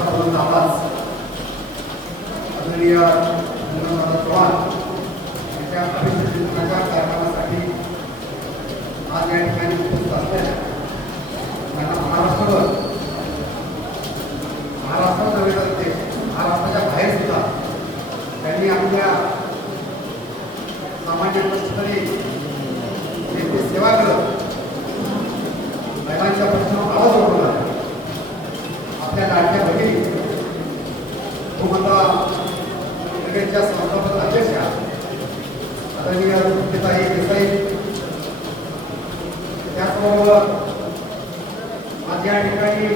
आमचा बुलंद आवाज आदरणीय मनोहरदादा चव्हाण यांच्या अभिषेक कार्यक्रमासाठी आज या ठिकाणी उपस्थित असलेल्या त्यांना महाराष्ट्रभर महाराष्ट्रात नव्हे तर ते महाराष्ट्राच्या बाहेर सुद्धा त्यांनी आपल्या सामान्य कष्टकरी नेते सेवा करत भूमाता क्रिकेटच्या संस्थापक अध्यक्षा आदरणीय सुप्रिताई देसाई त्याचबरोबर आज या ठिकाणी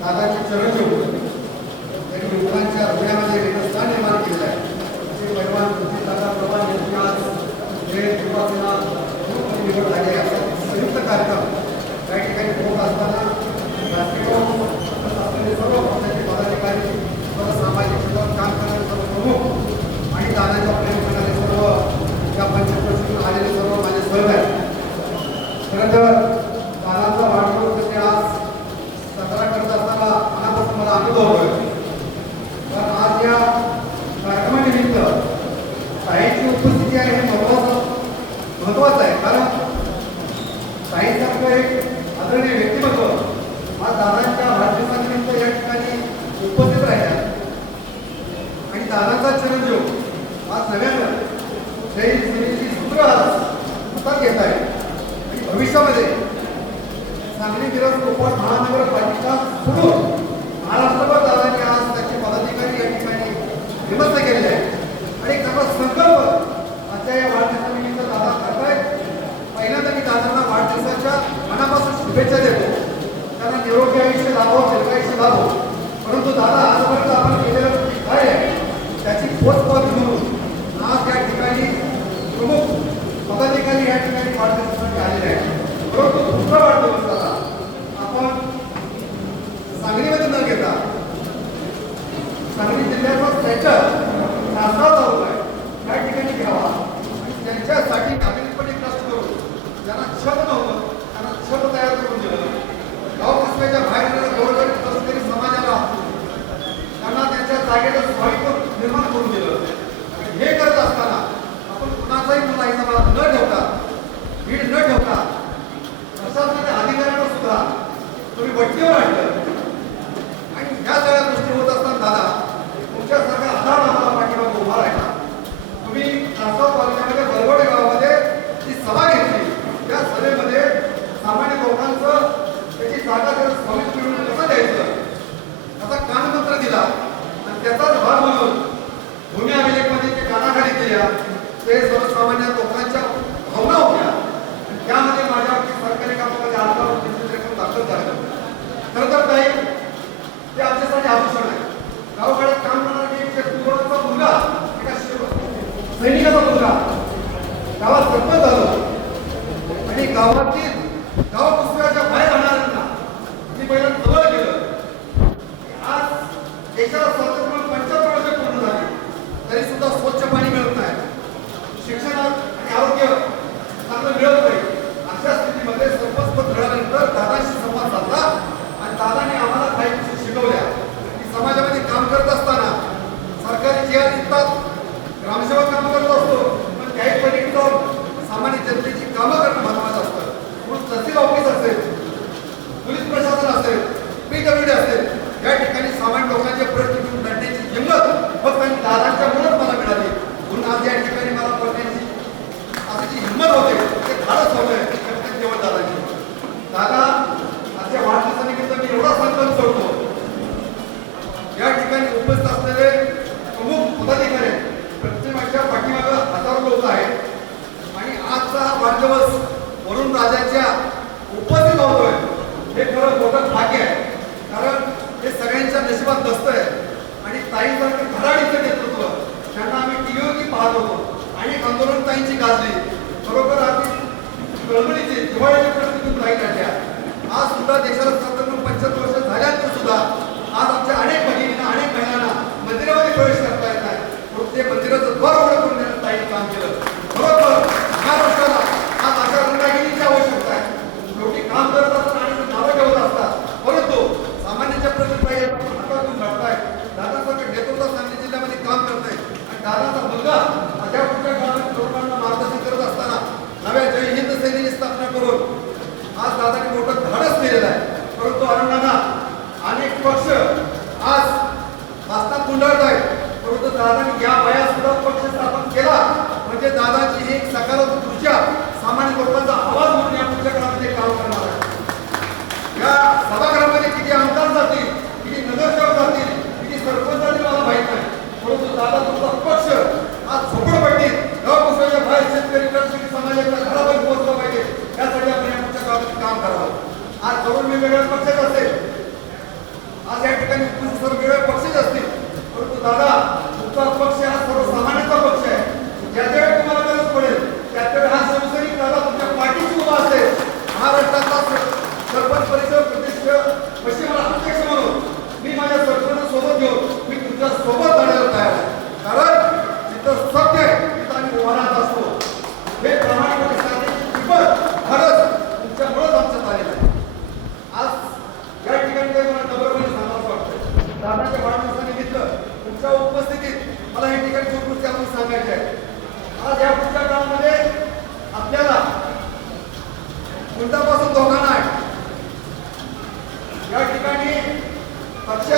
दादाचे चरणजीव त्यांनी मुलांच्या हृदयामध्ये वेगळं स्थान निर्माण केलेलं आहे. असे पैलवान सुनील दादा प्रभा यांची आज जे युवासेना निवड झाली असा संयुक्त कार्यक्रम त्या ठिकाणी होत असताना राष्ट्रीय असलेले सर्व पक्षाचे पदाधिकारी सर्व सामाजिक क्षेत्रात काम करणारे सर्व प्रमुख आणि दादाच्या प्रेम करणारे सर्व या पंचक्रोशीतून आलेले सर्व माझे सहकारी खरं तर दादाचा वाढदिवस म्हणजे आज साजरा करत असताना मनापासून मला अनुभव होतोय तर आज या कार्यक्रमानिमित्त ताईची उपस्थिती आहे हे महत्वाचं महत्वाचं आहे कारण एक आदरणीय व्यक्तिमत्व आज दादांच्या वाढदिवसानिमित्त या ठिकाणी उपस्थित राहिल्या. आणि दादाचा चिरंजीव आज नव्यानं जैन सूत्र आज हातात घेत आहे. आणि भविष्यामध्ये सांगली मिरज कोकण महानगरपालिका सोडून महाराष्ट्रभर दादांनी आज त्याचे पदाधिकारी या ठिकाणी निमंत्रण केलेले आहे आणि एक चांगला संकल्प आजच्या या वाढदिवसानिमित्त दादा करतायत पहिल्यांदा मी दादांना वाढदिवसाच्या मनापासून शुभेच्छा देतो त्यांना निरोगी आयुष्य लाभो दीर्घायुष्य लाभो परंतु दादा आजपर्यंत आपण केलेलं कृती काय आहे त्याची पोचपावती म्हणून आज या ठिकाणी प्रमुख पदाधिकारी या ठिकाणी वाढदिवसासाठी आलेले आहेत परंतु दुसरा वाढदिवस दादा आपण सांगलीमध्ये न घेता सांगली जिल्ह्याचा स्टॅचर तासगाव तालुका आहे त्या ठिकाणी घ्यावा आणि त्यांच्यासाठी नागरिकपणे कष्ट करून ज्यांना छत नव्हतं त्यांना छत तयार करून दिलं गाव कसब्याच्या बाहेर येणाऱ्या गोरगरीब तस्करी समाजाला त्यांना त्यांच्या जागेचं स्वामित्व निर्माण करून दिलं आणि हे करत असताना आपण कुणाचाही समाज न ठेवता. भीड न ठेवता. प्रशासनाच्या अधिकाऱ्यांना सुद्धा तुम्ही वट्टीवर आणलं. आणि ह्या सगळ्या गोष्टी होत असताना दादा तुमच्यासारखा आधार आम्हाला पाठीमागे उभा राहिला तुम्ही तासगाव तालुक्यामध्ये बलवडे गावामध्ये जी सभा घेतली त्या सभेमध्ये सामान्य लोकांचं त्याची जागा त्याचं स्वामित्व मिळून कसं द्यायचं? त्याचा कानमंत्र दिला. आणि त्याचाच भाग म्हणून भूमी अभिलेखमध्ये जे कानाखाली केल्या ते सर्व लोकांच्या भावना होत्या आणि त्यामध्ये माझ्यावरती सरकारी कामामध्ये आधार रक्कम दाखल झालं खरं तर काही ते आमच्यासाठी आभूषण आहे गावगाड्यात काम करणारा एक शेतकऱ्याचा मुलगा एका शिव- सैनिकाचा गावात सरपंच झालं. आणि गावातील गाव पुस्तकाच्या बाहेर राहणाऱ्यांना मी पहिल्यांदा जवळ केलं. आज देशाला स्वातंत्र्य पंच्याहत्तर वर्ष पूर्ण झाले. तरी सुद्धा स्वच्छ पाणी मिळत नाही. शिक्षणात आणि आरोग्य चांगलं मिळत नाही. अशा स्थितीमध्ये सरपंच पद मिळाल्यानंतर दादाशी संवाद साधला आणि दादाने आम्हाला काही गोष्टी शिकवल्या. की समाजामध्ये काम करत असताना सरकारी जे निघतात ग्रामसेवक काम करत असतो पण काही पलीकडे जाऊन सामान्य जनतेची कामं करणं महत्वाचं असतं. म्हणून तहसील ऑफिस असेल पोलीस प्रशासन असेल पीडब्ल्यूडी असेल या ठिकाणी सामान्य लोकांचे प्रश्न घेऊन लढण्याची हिंमत फक्त आणि दादांच्या मुलात मला मिळाली म्हणून आज या ठिकाणी मला पडण्याची अशी जी हिंमत होते ते धाडस होते ते केवळ दादाची दादा आजच्या वाढदिवसानिमित्त मी एवढा संकल्प सोडतो या ठिकाणी उपस्थित असलेले प्रमुख पदाधिकारी आहेत. प्रत्येकाच्या पाठीमागं हजारो लोक आहेत आणि आजचा हा वाढदिवस वरुण राजाच्या उपस्थित होतोय हे खरं मोठं भाग्य आहे कारण हे सगळ्यांच्या नशिबात नसतंय आणि ताईसारखं धडाडीचं नेतृत्व त्यांना आम्ही टीव्हीवरती पाहत होतो. आणि आंदोलन ताईंची गाजली. बरोबर आम्ही कळमणीचे जिव्हाळ्याच्या परिस्थितीतून ताई काढल्या. आज सुद्धा देशाला स्वातंत्र्य पंच्याहत्तर वर्ष झाल्यानंतर सुद्धा आज आमच्या अनेक आवश्यक असेल आज या ठिकाणी उपस्थित 外を取ない。やはり、に立ち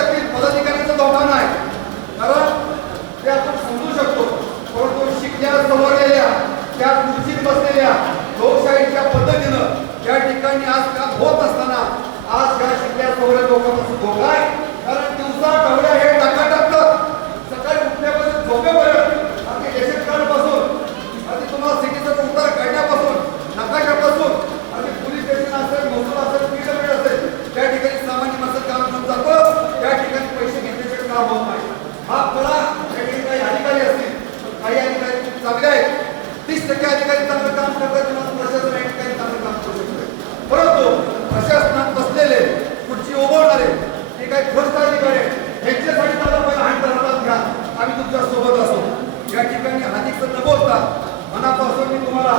काही खर्च आली काय त्यांच्यासाठी मला पहिला आणि हातात घ्या. आम्ही तुमच्यासोबत असो या ठिकाणी हातीचं न बोलता मनापासून मी तुम्हाला